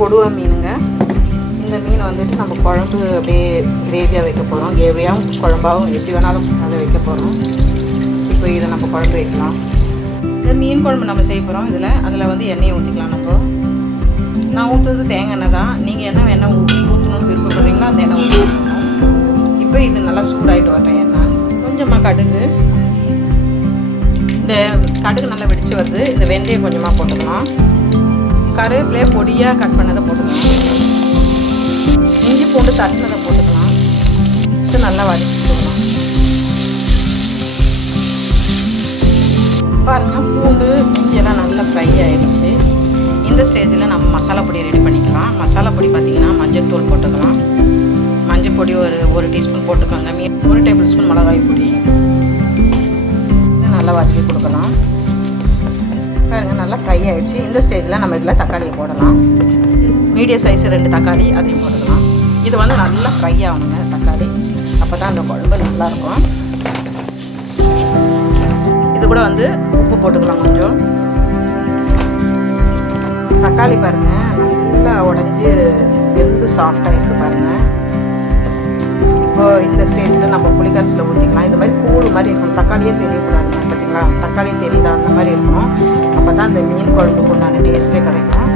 கொடுவா மீனுங்க. இந்த மீன் வந்துட்டு நம்ம குழம்பு அப்படியே கிரேவியாக வைக்க போகிறோம் கிரேவியாகவும் குழம்பாகவும் எப்படி வேணாலும் அதை வைக்க போகிறோம் இப்போ இதை நம்ம குழம்பு வைக்கலாம். இந்த மீன் குழம்பு நம்ம செய்ய போகிறோம் இதில் அதில் வந்து எண்ணெயை ஊற்றிக்கலாம் நம்ம. நான் ஊற்றுறது தேங்காய் எண்ணெய் தான். நீங்கள் என்ன எண்ணெய் ஊற்றி ஊற்றணும்னு விருப்பப்படுறீங்களோ அந்த எண்ணெய் ஊற்றணும் இப்போ இது நல்லா சூடாகிட்டு வரேன் எண்ணெய். கொஞ்சமாக கடுகு. இந்த கடுகு நல்லா வெடிச்சு வருது. இந்த வெந்தயம் கொஞ்சமாக போட்டுக்கலாம். கருவேப்பிலையே பொடியாக கட் பண்ணதை போட்டுக்கலாம். இஞ்சி பூண்டு தட்டினதை போட்டுக்கலாம். இது நல்லா வதக்கிக்கலாம். பாருங்கள் பூண்டு இஞ்சியெல்லாம் நல்லா ஃப்ரை ஆயிடுச்சு. இந்த ஸ்டேஜில் நம்ம மசாலா பொடி ரெடி பண்ணிக்கலாம். மசாலா பொடி பார்த்திங்கன்னா மஞ்சள் தூள் போட்டுக்கலாம். மஞ்சள் பொடி ஒரு ஒரு டீஸ்பூன் போட்டுக்கோங்க. மீ ஒரு டேபிள் ஸ்பூன் மிளகாய் பொடி. இது நல்லா வதக்கி கொடுக்கலாம். பாருங்கள் நல்லா ஃப்ரை ஆயிடுச்சு. இந்த ஸ்டேஜில் நம்ம இதில் தக்காளியை போடலாம். மீடியம் சைஸ் ரெண்டு தக்காளி அதையும் போட்டுக்கலாம். இது வந்து நல்லா ஃப்ரை ஆகணுங்க தக்காளி. அப்போ தான் அந்த குழம்பு நல்லாயிருக்கும் இது கூட வந்து உப்பு போட்டுக்கலாம் கொஞ்சம். தக்காளி பாருங்க நல்லா உடஞ்சி வெந்து சாஃப்டாக இருக்குது பாருங்க. இப்போ இந்த ஸ்டேஜில் நம்ம புளிக்கரிசியில் தான் இந்த மீன் குழம்புக்கு உண்டான டேஸ்ட்டே கிடைக்கும்.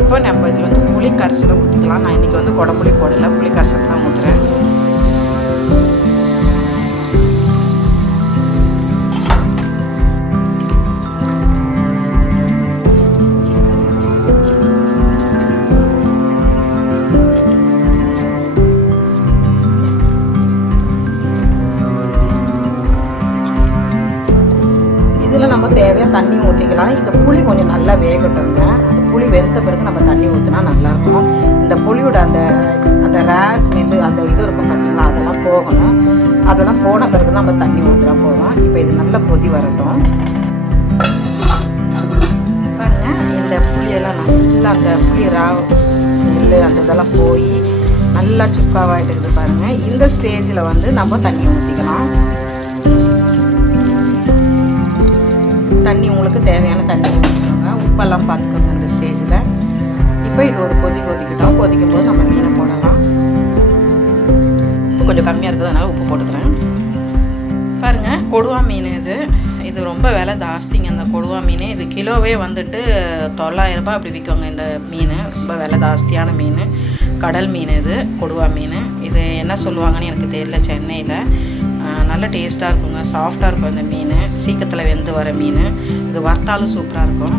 இப்போ நம்ம இதில் வந்து புளி கரைசலை ஊற்றிக்கலாம் நான் இன்றைக்கி வந்து குடப்புளி போடலை. புளி கரைசல் தான் ஊற்றுறேன் இதில் நம்ம தேவையாக தண்ணி ஊற்றிக்கலாம். இந்த புளி கொஞ்சம் நல்லா வேகட்டுங்க. அந்த புளி வெந்த பிறகு நம்ம தண்ணி ஊற்றினா நல்லாயிருக்கும். இந்த புளியோட அந்த அந்த ரேஸ் ஸ்மெல்லு அந்த இது இருக்கும் பார்த்திங்களா அதெல்லாம் போகணும். அதெல்லாம் போன பிறகு நம்ம தண்ணி ஊற்றினா போதும். இப்போ இது நல்லா கொதி வரட்டும். பாருங்கள் இந்த புளியெல்லாம் நல்லா அந்த புளி ரா ஸ்மெல்லு அந்த இதெல்லாம் போய் நல்லா சுக்காவாகிட்டு இருக்குது பாருங்கள் இந்த ஸ்டேஜில் வந்து நம்ம தண்ணி ஊற்றிக்கலாம் தண்ணி உங்களுக்கு தேவையான தண்ணி ஊற்றிக்கோங்க உப்பெல்லாம் பார்த்துக்கோங்க இந்த ஸ்டேஜில் இப்போ இது ஒரு கொதி கொதிக்கிட்டோம். கொதிக்கும் போது நம்ம மீனை போடலாம். உப்பு கொஞ்சம் கம்மியாக இருக்கிறதுனால உப்பு போட்டுக்கிறேன். பாருங்கள் கொடுவா மீன் இது. இது ரொம்ப விலை ஜாஸ்திங்க. இந்த கொடுவா மீன் இது கிலோவே வந்துட்டு தொள்ளாயிரம் ரூபாய் அப்படி விற்கோங்க இந்த மீன். ரொம்ப விலை ஜாஸ்தியான மீன். கடல் மீன் இது கொடுவா மீன். இது என்ன சொல்லுவாங்கன்னு எனக்கு தெரியல சென்னையில். நல்ல டேஸ்ட்டாக இருக்குங்க. சாஃப்டாக இருக்கும் இந்த மீன். சீக்கிரத்தில் வெந்து வர மீன். இது வறுத்தாலும் சூப்பராக இருக்கும்.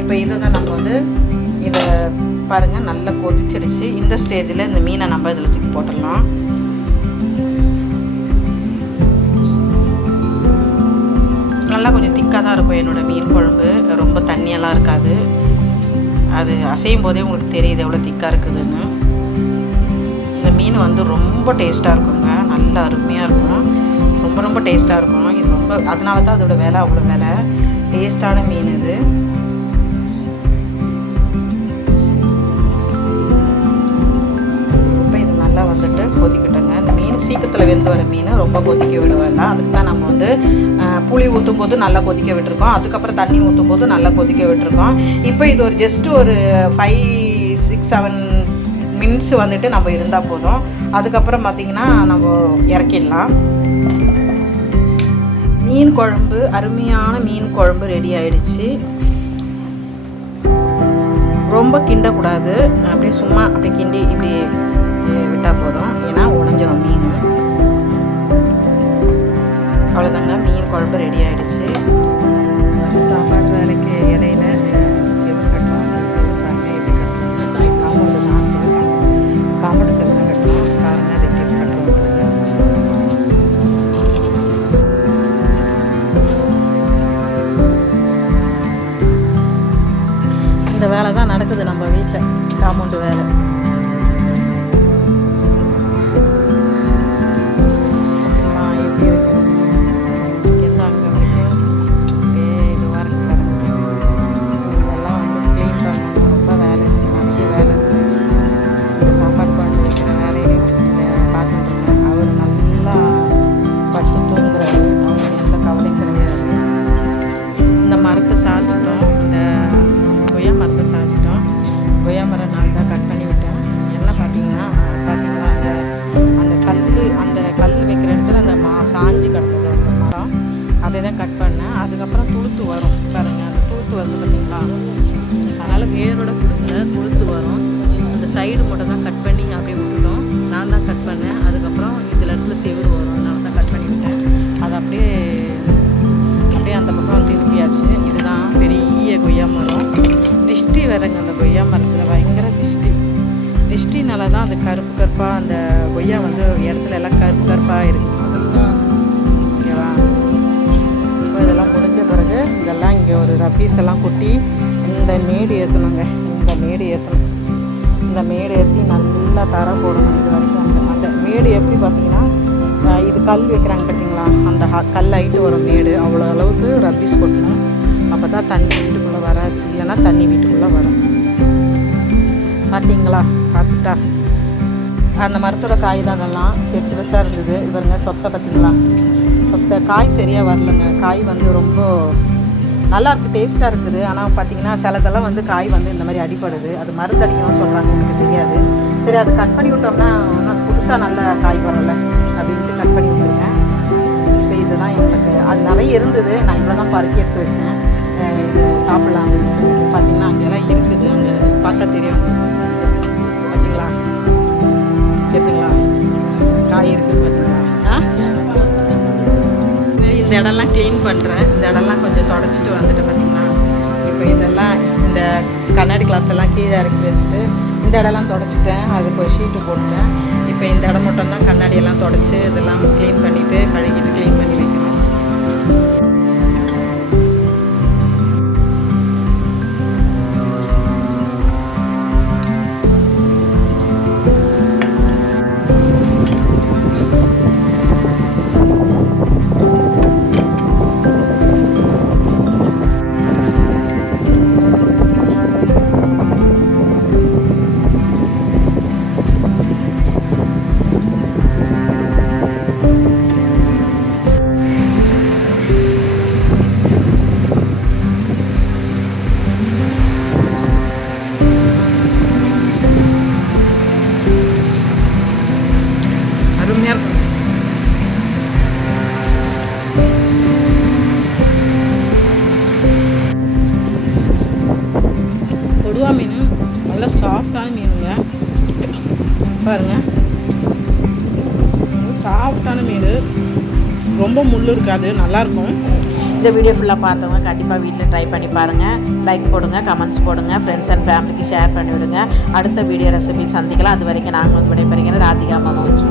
இப்போ இதை தான் நம்ம வந்து இதை பாருங்கள் நல்லா கொதிச்சிடுச்சு இந்த ஸ்டேஜில் இந்த மீனை நம்ம இதில் தூக்கி போட்டுடலாம். நல்லா கொஞ்சம் திக்காக தான் இருக்கும் என்னோடய மீன் குழம்பு. ரொம்ப தண்ணியெல்லாம் இருக்காது. அது அசையும் போதே உங்களுக்கு தெரியுது எவ்வளோ திக்காக இருக்குதுன்னு. மீன் வந்து ரொம்ப டேஸ்ட்டாக இருக்குங்க. நல்ல அருமையாக இருக்கும். ரொம்ப ரொம்ப டேஸ்ட்டாக இருக்கும். இது ரொம்ப அதனால தான் அதோட விலை அவ்வளோ விலை. டேஸ்ட்டான மீன் இது. இப்போ இது நல்லா வந்துட்டு கொதிக்கட்டுங்க. இந்த மீன் சீக்கிரத்தில் வெந்து வர மீன் ரொம்ப கொதிக்க விடுவேன் அதுக்கு தான் நம்ம வந்து புளி ஊற்றும் போது நல்லா கொதிக்க விட்டுருக்கோம். அதுக்கப்புறம் தண்ணி ஊற்றும் போது நல்லா கொதிக்க விட்டுருக்கோம். இப்போ இது ஒரு ஜஸ்ட் ஒரு ஃபைவ் சிக்ஸ் செவன் மின்ஸ் வந்துட்டு நம்ம இருந்தால் போதும். அதுக்கப்புறம் பார்த்திங்கன்னா நம்ம இறக்கிடலாம். மீன் குழம்பு அருமையான மீன் குழம்பு ரெடி ஆயிடுச்சு. ரொம்ப கிண்டக்கூடாது. அப்படியே சும்மா அப்படியே கிண்டி இப்படி விட்டால் போதும். ஏன்னா உடஞ்சிரும் மீன். அவ்வளோதாங்க மீன் குழம்பு ரெடி ஆயிடுச்சு. கொய்யா மரம் திஷ்டி வரங்க அந்த கொய்யா மரத்தில் பயங்கர திஷ்டி. திஷ்டினால தான் அந்த கருப்பு கருப்பாக அந்த கொய்யா வந்து இடத்துல எல்லாம் கருப்பு கருப்பாக இருக்கு. ஓகேவா? இப்போ இதெல்லாம் முடிஞ்ச பிறகு இதெல்லாம் இங்கே ஒரு ரப்பீஸ் எல்லாம் கொட்டி இந்த மேடு ஏற்றணுங்க இந்த மேடு ஏற்றணும் இந்த மேடு ஏற்றி நல்லா தர போடணும் இது வரைக்கும் அந்த அந்த மேடு எப்படி பார்த்தீங்கன்னா இது கல் வைக்கிறாங்க பார்த்தீங்களா அந்த கல் ஆகிட்டு வரும் மேடு. அவ்வளோ அளவுக்கு ரப்பீஸ் கொட்டணும். அப்போ தான் தண்ணி வீட்டுக்குள்ளே வராது. இல்லைன்னா தண்ணி வீட்டுக்குள்ளே வரும். பார்த்தீங்களா பார்த்துட்டா அந்த மரத்தோட காய் தான் அதெல்லாம். பெருசு பெருசாக இருந்தது. இவருங்க சொத்தை பார்த்தீங்களா சொத்தை. காய் சரியாக வரலங்க. காய் வந்து ரொம்ப நல்லா இருக்குது டேஸ்ட்டாக இருக்குது. ஆனால் பார்த்தீங்கன்னா சிலதெல்லாம் வந்து காய் வந்து இந்த மாதிரி அடிப்படுது அது மருந்து அடிக்கணும்னு சொல்கிறாங்க எனக்கு தெரியாது. சரி அது கட் பண்ணி விட்டோம்னா இன்னும் புதுசாக நல்ல காய் வரலை அப்படின்ட்டு கட் பண்ணி விட்டுருங்க. இப்போ இதுதான் எங்களுக்கு. அது நிறைய இருந்தது. நான் இவ்வளோ தான் பருக்கி எடுத்து வச்சேன். இது சாப்பிடலாம் அப்படின்னு சொல்லிட்டு பார்த்தீங்கன்னா அங்கெல்லாம் இருக்குது. அங்கே பார்த்தா தெரியும். பார்த்தீங்களா? எப்படிங்களா காய் இருக்குது பார்த்தீங்களா? ஆ? இந்த இடம்லாம் க்ளீன் பண்ணுறேன் இந்த இடம்லாம் கொஞ்சம் தொடச்சிட்டு வந்துட்டு பார்த்தீங்கன்னா இப்போ இதெல்லாம் இந்த கண்ணாடி கிளாஸ் எல்லாம் கீழே இறக்கி வச்சுட்டு இந்த இடம்லாம் தொடச்சிட்டேன். அதுக்கு ஒரு ஷீட்டு போட்டேன் இப்போ இந்த இடம் மட்டும் தான் தொடச்சி இதெல்லாம் க்ளீன் பண்ணிவிட்டு கழுகிட்டு க்ளீன் பண்ணி ரொம்ப முள் இருக்காது நல்லாயிருக்கும். இந்த வீடியோ ஃபுல்லாக பார்த்தவங்க கண்டிப்பாக வீட்டில் ட்ரை பண்ணி பாருங்கள் லைக் போடுங்க கமெண்ட்ஸ் போடுங்க ஃப்ரெண்ட்ஸ் அண்ட் ஃபேமிலிக்கு ஷேர் பண்ணிவிடுங்க. அடுத்த வீடியோ ரெசிபி சந்திக்கலாம். அது வரைக்கும் நாங்கள் வந்து விடைபெறுகிறேன் ராதிகா மனோஜ்